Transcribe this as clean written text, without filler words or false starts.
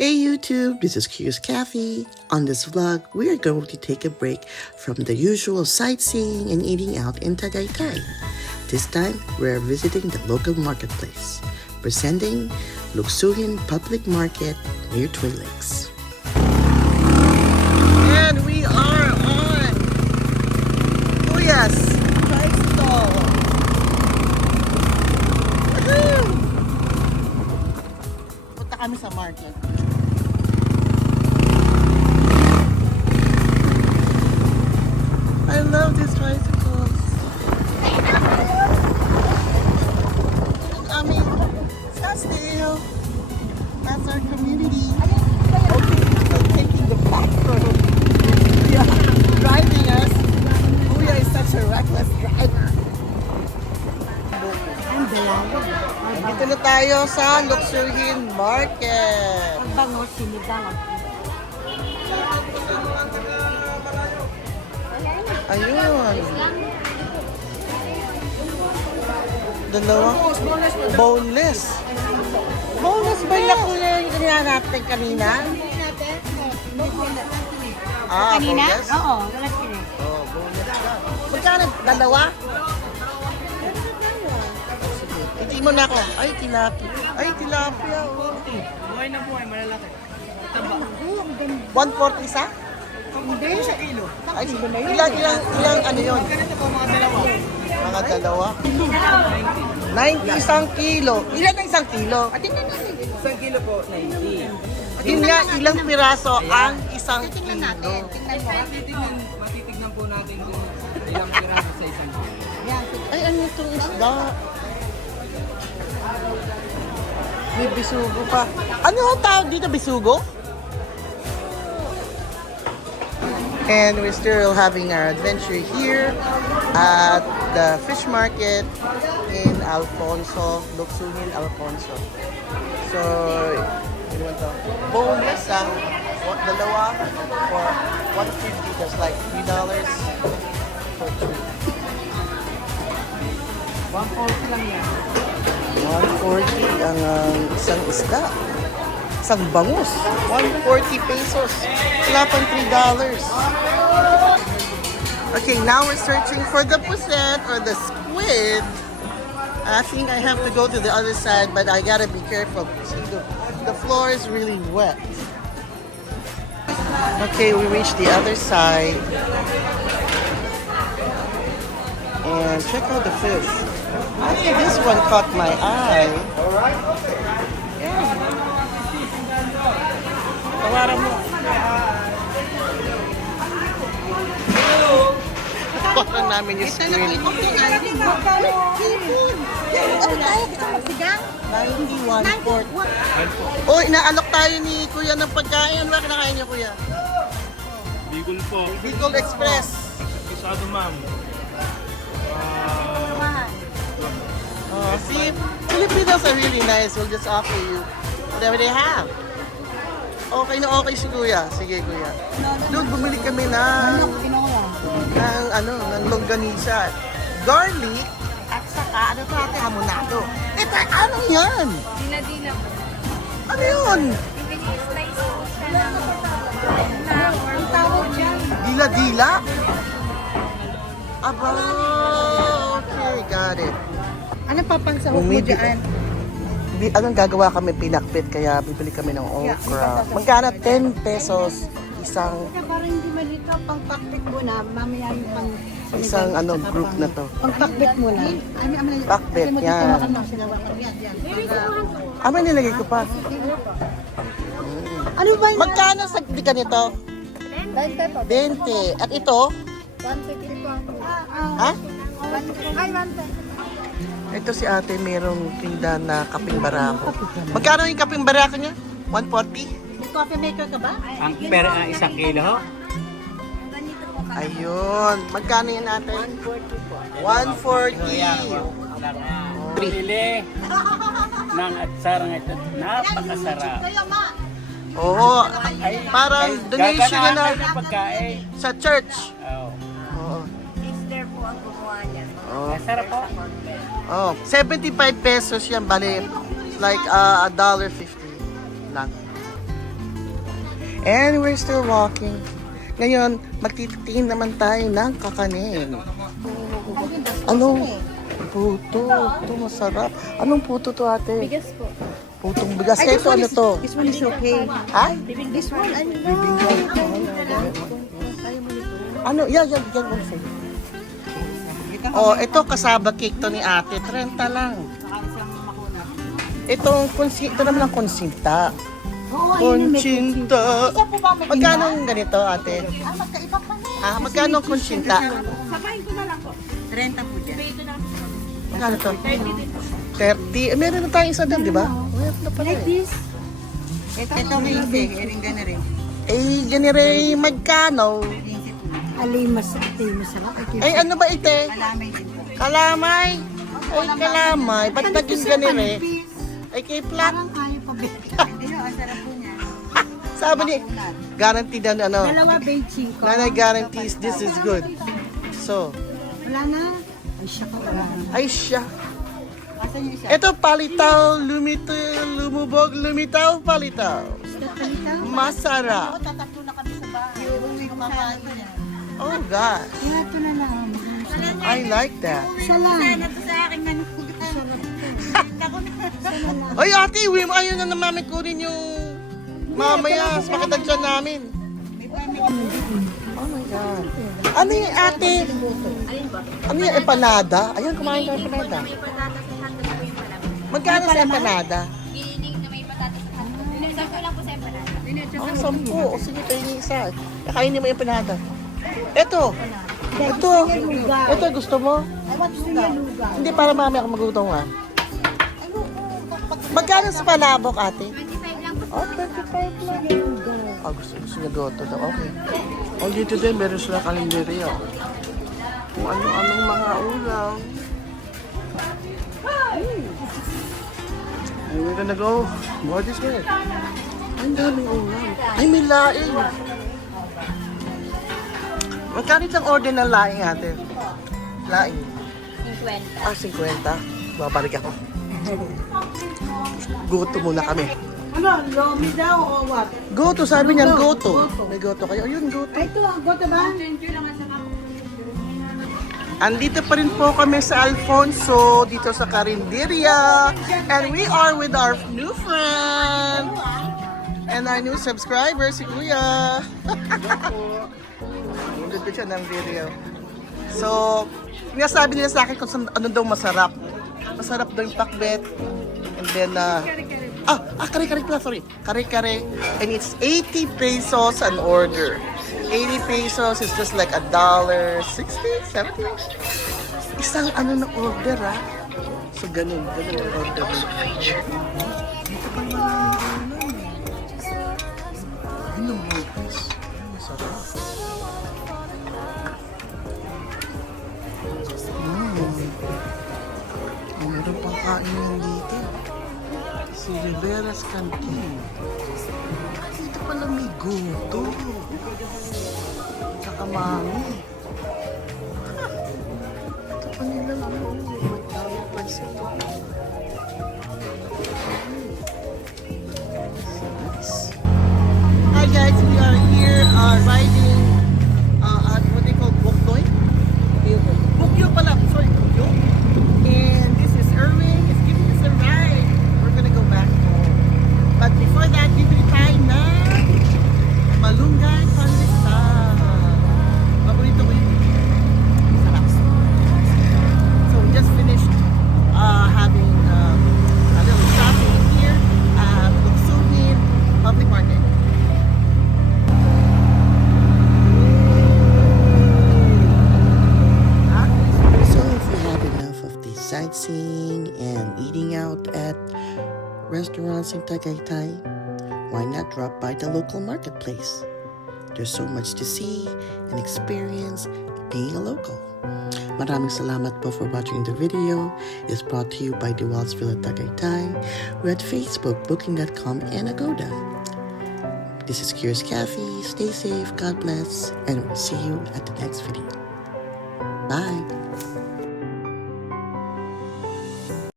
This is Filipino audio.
Hey YouTube, this is Curious Kathy. On this vlog, we are going to take a break from the usual sightseeing and eating out in Tagaytay. This time, we're visiting the local marketplace, presenting Luksuhin Public Market near Twin Lakes. And we are on Kuya's Tricycle. Woohoo! Punta kami sa market. I love these tricycles. I mean, Scottsdale. That's our community. Okay, so taking the back road. Yeah, driving us. Kuya is such a reckless driver. Dito na tayo sa Luksuhin Market. Ang bango, sinigang. Ayun. Dalawa. Boneless. Boneless ba yung kuya yung kanina natin kanina? Ah, Kanina? boneless? Oo, wala sila. Oh, boneless ka. Magkano? Dalawa? Sige. Hindi mo na ako. Ay, tilapia. Ay, tilapia. Oh. Buhay na buhay, malalaki. Taba. 140 isa? Hindi. Sa kilo. Ay, ilang ano yun? Ganito po mga dalawa. Mga dalawa? 90 isang kilo. Ilan ang isang kilo? Tingnan natin. Isang kilo po, 90. Yun nga, ilang piraso ang isang Tingnan kilo. natin. Tingnan mo. Matitignan po natin kung ilang piraso sa isang kilo. Yan. Ay, ano itong isda? May bisugo pa. Ano ang tawag dito, bisugo? And we're still having our adventure here at the fish market in Alfonso, Luksuhin, Alfonso. So, ano ba ito? Boneless dalawa for 150. That's like $3 for two. 140 lang yan. 140 ang isang isda. Isang bangus. 140 pesos. Wala pang $3. Okay, now we're searching for the puset or the squid. I think I have to go to the other side, but I gotta be careful. See, the floor is really wet. Okay, we reached the other side. And check out the fish. I think this one caught my eye. Tawaran mo. Tawaran namin yung screen. Ano tayo? Ito magsigang? 91.4. Oh, inaalok tayo ni Kuya ng pagkain. Ano ba kinakain niyo, Kuya? Bicol po. Bicol Express. Isado, ma'am. Oh, see, Filipinos are really nice. We'll just offer you whatever they have. Okay na okay si Kuya. Sige, Kuya. Doon, bumili kami ng longganisa. Garlic at saka, ano ito natin, hamonado. Ito, ano yan? Dila-dila. Ano yun? Slice po siya ang tawag dyan. Dila-dila? Aba, okay, got it. Ano papansahog mo dyan? Anong gagawa kami, pinakbit, kaya bibili kami ng okra. Magkano? 10 pesos isang Para hindi malito, pang-pakbit mo na, mamaya yung pang... isang group na to. Pang-pakbit mo na. Pakbit, yan. May nilagay ko pa. Ano ba yun? Magkano sa di ka nito? 20 20. At ito? 150 po. Ha? Ay, 150. Ito si ate, merong tinda na kaping barako. Magkano yung kaping barako niya? 140? Coffee maker ka ba? Ang isang kilo ho? Ayun. Magkano yan ate? 140. Bili ng atsarang ito. Napakasarap. Oo. Parang donation Gaganahan na kayo ng pagkain. sa church. Oh. Oo. Sister po ang gumawa niya. Oh. Masarap po. Oh, 75 pesos yan, bali. It's like $1.50 lang. And we're still walking. Ngayon, magtititingin naman tayo ng kakanin. Anong puto? Ito masarap. Anong puto to, ate? Bigas po. Putong bigas. Ito ano to? This one is okay. Ha? This one, ano? Ano? Yan. One second. Oh, ito kasaba cake to ni ate. 30 lang. Ito naman ang konsinta. Konsinta. Magkano ang ganito, ate? Magkaiba pa na. Magkano ang konsinta? Sabahin ko na lang po. 30 po dyan. Magkano to? 30. Meron na tayong isa doon, di ba? Meron na pala Like eh. this. Ito hindi. Ering gana rin. Ganire, magkano? Alay, masarap. Ay, ano ba ite? Kalamay din po. Kalamay? Ay, kalamay. Ba't naging ganire? Ay, kay flat. Parang kaya pa ba? Hindi, ang sarap po niya. Sabi ni, guaranteed na ano. Dalawa beijing ko. Nanay guarantees this is good. So, Wala na. Ay, siya ka wala na. ay siya. Asan yung isa? Ito, palitaw, lumubog, lumitaw, palitaw. Masarap. Tatakbo na kami sa bahay. Uuwi ko kakain niya. Oh, God. Kaya ito na lang. I like that. Isa lang. Sana to sa akin man. Ay, ate, uwi mo. Ayun na namin kunin yung mamaya. Sa makatagyan namin. Oh my God. Ano yung ate? Ano yung empanada? Ayun, kumain ka ng empanada. Magkano sa empanada? Giniling na may patatas at hotdog. Sakto lang po sa empanada. Oh, 10. O sige, tayo yung isa. Kakainin mo yung empanada. Ito. Ito, gusto mo? Hindi, para mami ako magutom ha. Magkano sa palabok, ate? 25 lang po. Oh, 25 lang. Gusto niya goto daw. Okay. Oh, dito din, meron sila kalendaryo. Kung ano-anong mga ulam. And we're gonna go more this way. Ay, ang daming ulam. Ay, may laing. Magkano ang order ng laing, ate? Laing. 50. 50. Babalik ako. Goto muna kami. Ano? Lomi daw o what? Goto, sabi niyan, goto. May goto kayo. Ayun, goto. Ito, goto ba? Andito pa rin po kami sa Alfonso, dito sa Carinderia. And we are with our new friend. And our new subscriber, si Kuya. Nandun ko siya ng video. So, sabi nila sa akin kung ano daw masarap. Masarap daw yung pakbet. And then, kare-kare pala, sorry. Kare-kare. And it's 80 pesos an order. 80 pesos is just like $1.60, 70. Isang ano na order, ha? So, ganun ang order. Dito pa naman namin Yun ang burgers. Masarap. Meron pang kainin dito. Si Rivera's Canteen. Dito pala may guto. Tsaka mami. Ito pa nilang ano. Magtawag pa sila. Hi guys, we are here riding at what they call Bukdoy. Bukyo pala, sorry, Bukyo. And this is Erwin, he's giving us a ride. We're gonna go back home. But before that, bibili tayo na malunggay pandesal. Paborito ko yun. Sarap. So we just finished having a little shopping here at Luksunin Public Market. So if you have enough of the sightseeing and eating out at restaurants in Tagaytay, why not drop by the local marketplace? There's so much to see and experience being a local. Maraming salamat po for watching the video. It's brought to you by DeWalt's Villa Tagaytay. We're at Facebook, Booking.com, and Agoda. This is Curious Cafe. Stay safe, God bless, and we'll see you at the next video. Bye.